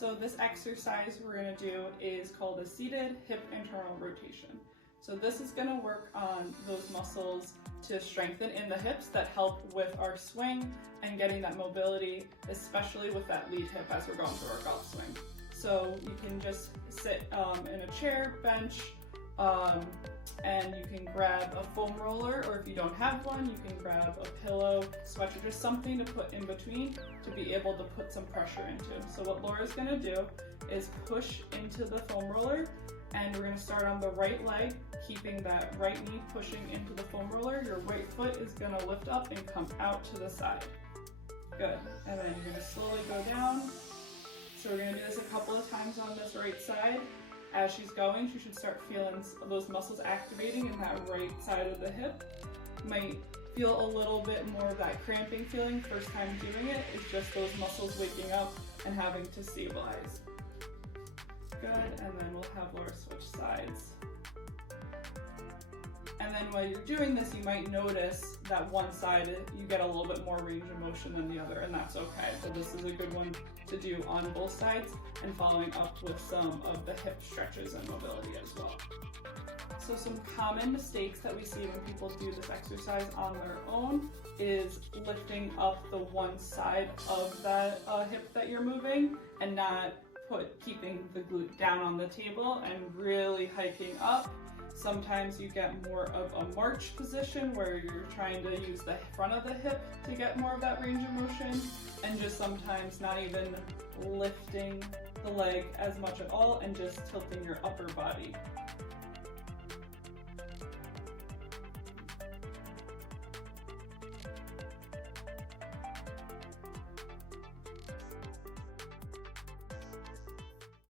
So this exercise we're going to do is called a seated hip internal rotation. So this is going to work on those muscles to strengthen in the hips that help with our swing and getting that mobility, especially with that lead hip as we're going through our golf swing. So you can just sit in a chair, bench, and you can grab a foam roller, or if you don't have one, you can grab a pillow, sweatshirt, just something to put in between to be able to put some pressure into. So what Laura's gonna do is push into the foam roller, and we're gonna start on the right leg, keeping that right knee pushing into the foam roller. Your right foot is gonna lift up and come out to the side. Good, and then you're gonna slowly go down. So we're gonna do this a couple of times on this right side. As she's going, she should start feeling those muscles activating in that right side of the hip. Might feel a little bit more of that cramping feeling first time doing it. It's just those muscles waking up and having to stabilize. Good, and then we'll have Laura switch sides. And then while you're doing this, you might notice that one side, you get a little bit more range of motion than the other, and that's okay. So this is a good one to do on both sides, and following up with some of the hip stretches and mobility as well. So some common mistakes that we see when people do this exercise on their own is lifting up the one side of that hip that you're moving and not keeping the glute down on the table and really hiking up. Sometimes you get more of a march position where you're trying to use the front of the hip to get more of that range of motion, and just sometimes not even lifting the leg as much at all and just tilting your upper body.